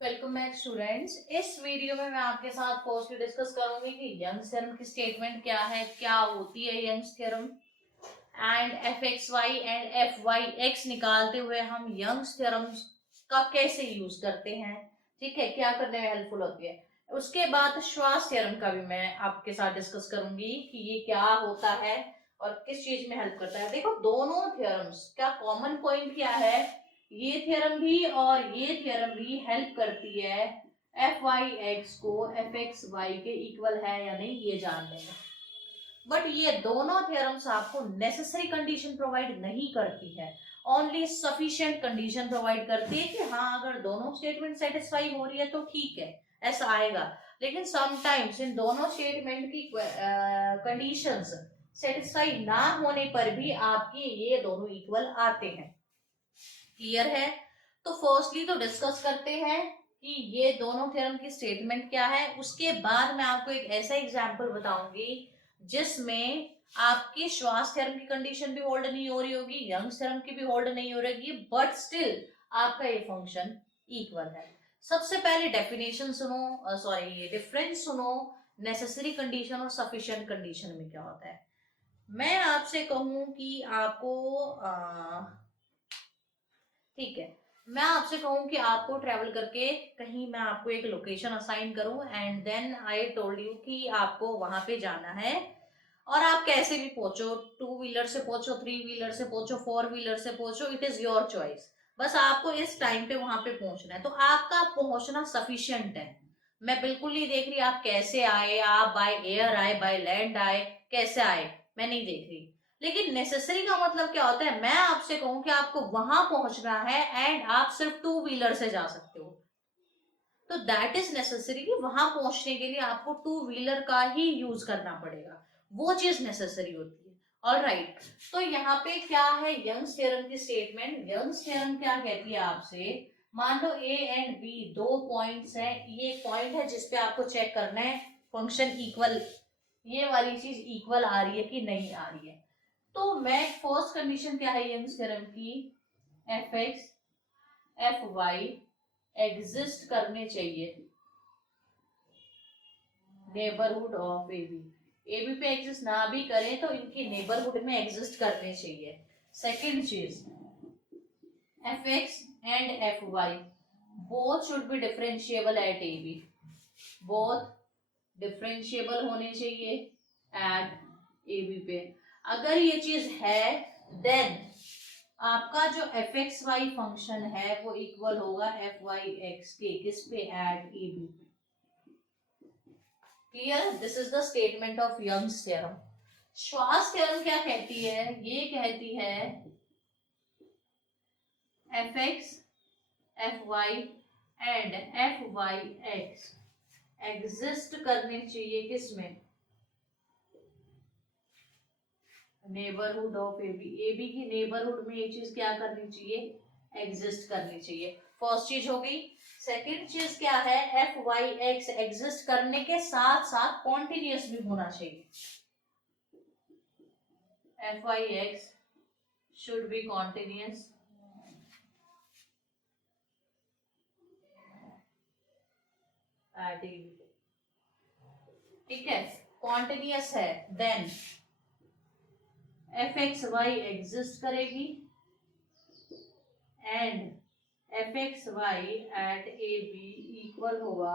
Welcome back students. इस video में मैं आपके साथ फर्स्टली डिस्कस करूंगी कि यंग्स थ्योरम की स्टेटमेंट क्या है, क्या होती है Young's theorem, and F x Y and F Y X निकालते हुए हम यंग्स थ्योरम का कैसे यूज करते हैं। ठीक है, क्या करने में हेल्पफुल होती है। उसके बाद श्वास थ्योरम का भी मैं आपके साथ डिस्कस करूंगी कि ये क्या होता है और किस चीज में हेल्प करता है। देखो, दोनों थ्योरम्स का कॉमन पॉइंट क्या है, ये थ्योरम भी और ये थ्योरम भी हेल्प करती है एफ वाई एक्स को एफ एक्स वाई के इक्वल है या नहीं ये जानने में। बट ये दोनों थ्योरम्स आपको नेसेसरी कंडीशन प्रोवाइड नहीं करती है, ओनली सफिशिएंट कंडीशन प्रोवाइड करती है कि हाँ, अगर दोनों स्टेटमेंट सेटिस्फाई हो रही है तो ठीक है, ऐसा आएगा। लेकिन समटाइम्स इन दोनों स्टेटमेंट की कंडीशंस सेटिस्फाई ना होने पर भी आपके ये दोनों इक्वल आते हैं। क्लियर है? तो फर्स्टली तो डिस्कस करते हैं कि ये दोनों थ्योरम की स्टेटमेंट क्या है। उसके बाद मैं आपको एक ऐसा एग्जांपल बताऊंगी जिसमें आपकी श्वास थ्योरम की कंडीशन भी होल्ड नहीं हो रही होगी, यंग्स थ्योरम की भी होल्ड नहीं हो रही, बट स्टिल आपका ये फंक्शन इक्वल है। सबसे पहले डेफिनेशन सुनो, सॉरी ये डिफरेंस सुनो, नेसेसरी कंडीशन और सफिशिएंट कंडीशन में क्या होता है। मैं आपसे कहूं कि आपको ठीक है, मैं आपसे कहूं कि आपको ट्रेवल करके कहीं मैं आपको एक लोकेशन असाइन करूं and then I told you कि आपको वहां पे जाना है और आप कैसे भी पहुंचो, टू व्हीलर से पहुंचो, थ्री व्हीलर से पहुंचो, फोर व्हीलर से पहुंचो, इट इज योर चॉइस। बस आपको इस टाइम पे वहां पे पहुंचना है, तो आपका पहुंचना सफिशियंट है। मैं बिल्कुल नहीं देख रही आप कैसे आए, आप बाय एयर आए, बाय लैंड आए, कैसे आए, मैं नहीं देख रही। लेकिन नेसेसरी का मतलब क्या होता है, मैं आपसे कहूं कि आपको वहां पहुंचना है एंड आप सिर्फ टू व्हीलर से जा सकते हो, तो दैट इज नेसेसरी कि वहां पहुंचने के लिए आपको टू व्हीलर का ही यूज करना पड़ेगा, वो चीज नेसेसरी होती है। ऑल राइट, तो यहाँ पे क्या है यंग्स थ्योरम की स्टेटमेंट। यंग्स थ्योरम क्या कहती है आपसे, मान लो ए एंड बी दो पॉइंट्स है, ये पॉइंट है जिसपे आपको चेक करना है फंक्शन इक्वल, ये वाली चीज इक्वल आ रही है कि नहीं आ रही है। तो मैं फर्स्ट कंडीशन क्या है यंग्स थ्योरम की, F X F Y exist करने चाहिए neighbourhood of A B. A B पे एग्जिस्ट ना भी करें तो इनकी नेबरहुड में एग्जिस्ट करने चाहिए। सेकेंड चीज, F X and F Y both should be differentiable at A B, both differentiable होने चाहिए एट ए बी पे। अगर ये चीज है देन आपका जो एफ एक्स वाई फंक्शन है वो इक्वल होगा एफ वाई एक्स के, किस पे, at A B. Clear? This is the statement of Young's theorem. श्वास थ्योरम क्या कहती है, ये कहती है F X F Y and F Y X exist करने चाहिए किसमें, neighbourhood of A B. A B की नेबरहुड में ये चीज क्या करनी चाहिए, एग्जिस्ट करनी चाहिए। फर्स्ट चीज हो गई। सेकंड चीज क्या है, एफ वाई एक्स एग्जिस्ट करने के साथ साथ कॉन्टिन्यूस भी होना चाहिए। F Y x should be continuous at A b. ठीक है, कॉन्टिन्यूस है then f x y exist करेगी and F x y at A b equal होगा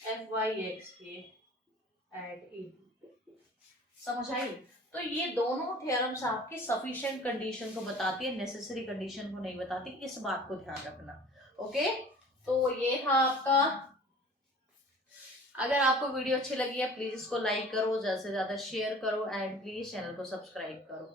एफ वाई एक्स के एट ए बी। समझ आई? तो ये दोनों थ्योरम्स आपकी सफिशिएंट कंडीशन को बताती है, नेसेसरी कंडीशन को नहीं बताती, इस बात को ध्यान रखना। ओके, तो ये था आपका। अगर आपको वीडियो अच्छी लगी है प्लीज इसको लाइक करो, ज्यादा से ज्यादा शेयर करो एंड प्लीज चैनल को सब्सक्राइब करो।